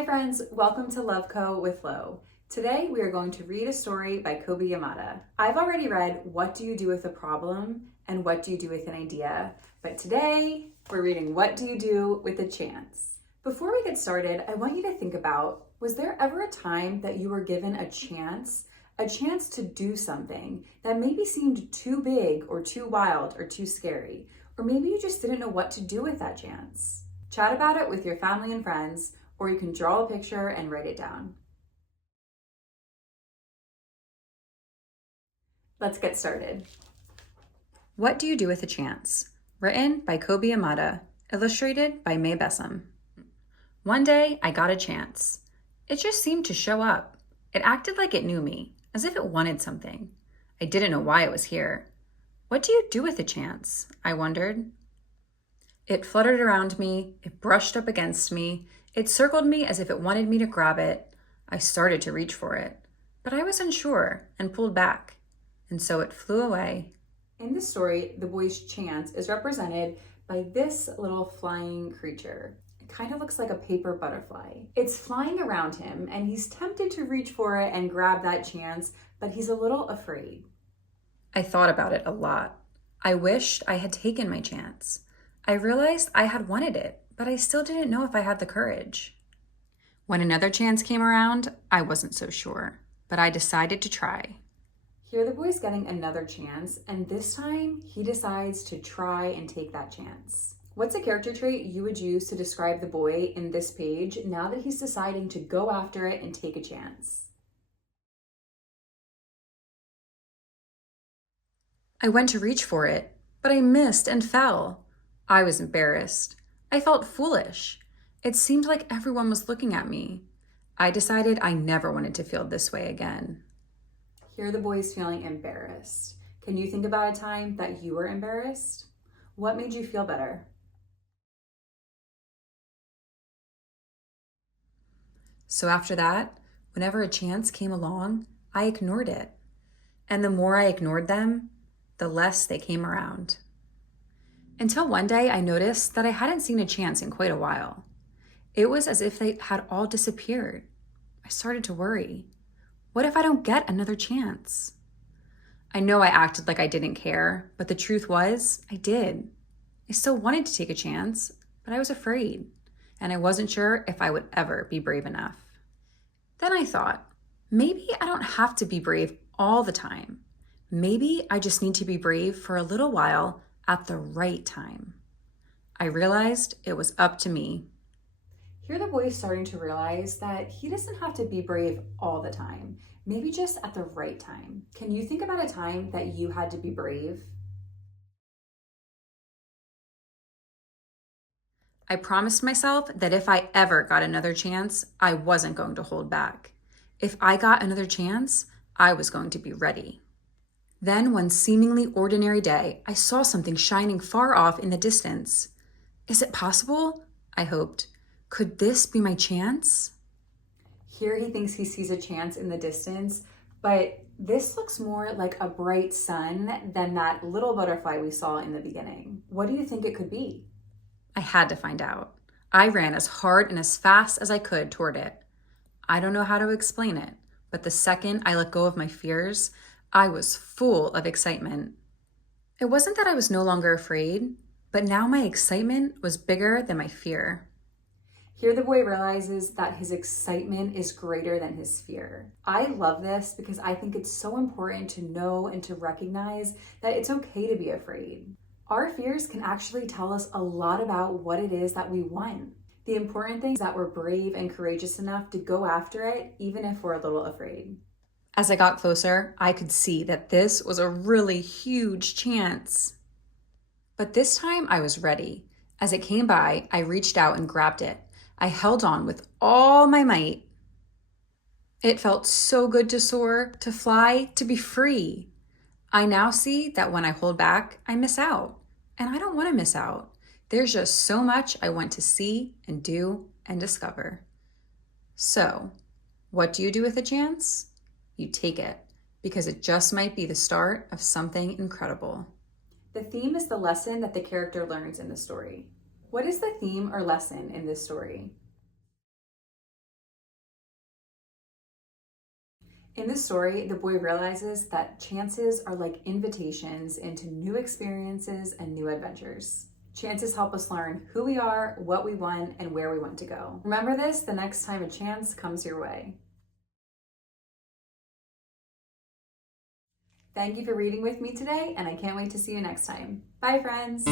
Hi friends, welcome to Love Co with Lo. Today we are going to read a story by Kobe Yamada. I've already read What Do You Do with a Problem and What Do You Do with an Idea, but today we're reading What Do You Do with a Chance. Before we get started, I want you to think about, was there ever a time that you were given a chance to do something that maybe seemed too big or too wild or too scary, or maybe you just didn't know what to do with that chance? Chat about it with your family and friends, or you can draw a picture and write it down. Let's get started. What Do You Do with a Chance? Written by Kobe Yamada, illustrated by May Bessam. One day, I got a chance. It just seemed to show up. It acted like it knew me, as if it wanted something. I didn't know why it was here. What do you do with a chance? I wondered. It fluttered around me, it brushed up against me, it circled me as if it wanted me to grab it. I started to reach for it, but I was unsure and pulled back, and so it flew away. In this story, the boy's chance is represented by this little flying creature. It kind of looks like a paper butterfly. It's flying around him, and he's tempted to reach for it and grab that chance, but he's a little afraid. I thought about it a lot. I wished I had taken my chance. I realized I had wanted it, but I still didn't know if I had the courage. When another chance came around, I wasn't so sure, but I decided to try. Here the boy's getting another chance, and this time he decides to try and take that chance. What's a character trait you would use to describe the boy in this page now that he's deciding to go after it and take a chance? I went to reach for it, but I missed and fell. I was embarrassed. I felt foolish. It seemed like everyone was looking at me. I decided I never wanted to feel this way again. Here the boy's feeling embarrassed. Can you think about a time that you were embarrassed? What made you feel better? So after that, whenever a chance came along, I ignored it. And the more I ignored them, the less they came around. Until one day I noticed that I hadn't seen a chance in quite a while. It was as if they had all disappeared. I started to worry. What if I don't get another chance? I know I acted like I didn't care, but the truth was, I did. I still wanted to take a chance, but I was afraid, and I wasn't sure if I would ever be brave enough. Then I thought, maybe I don't have to be brave all the time. Maybe I just need to be brave for a little while at the right time. I realized it was up to me. Here the boy is starting to realize that he doesn't have to be brave all the time, maybe just at the right time. Can you think about a time that you had to be brave? I promised myself that if I ever got another chance, I wasn't going to hold back. If I got another chance, I was going to be ready. Then one seemingly ordinary day, I saw something shining far off in the distance. Is it possible? I hoped. Could this be my chance? Here he thinks he sees a chance in the distance, but this looks more like a bright sun than that little butterfly we saw in the beginning. What do you think it could be? I had to find out. I ran as hard and as fast as I could toward it. I don't know how to explain it, but the second I let go of my fears, I was full of excitement. It wasn't that I was no longer afraid, but now my excitement was bigger than my fear. Here the boy realizes that his excitement is greater than his fear. I love this because I think it's so important to know and to recognize that it's okay to be afraid. Our fears can actually tell us a lot about what it is that we want. The important thing is that we're brave and courageous enough to go after it, even if we're a little afraid. As I got closer, I could see that this was a really huge chance. But this time I was ready. As it came by, I reached out and grabbed it. I held on with all my might. It felt so good to soar, to fly, to be free. I now see that when I hold back, I miss out. And I don't want to miss out. There's just so much I want to see and do and discover. So, what do you do with a chance? You take it, because it just might be the start of something incredible. The theme is the lesson that the character learns in the story. What is the theme or lesson in this story? In this story, the boy realizes that chances are like invitations into new experiences and new adventures. Chances help us learn who we are, what we want, and where we want to go. Remember this the next time a chance comes your way. Thank you for reading with me today, and I can't wait to see you next time. Bye, friends.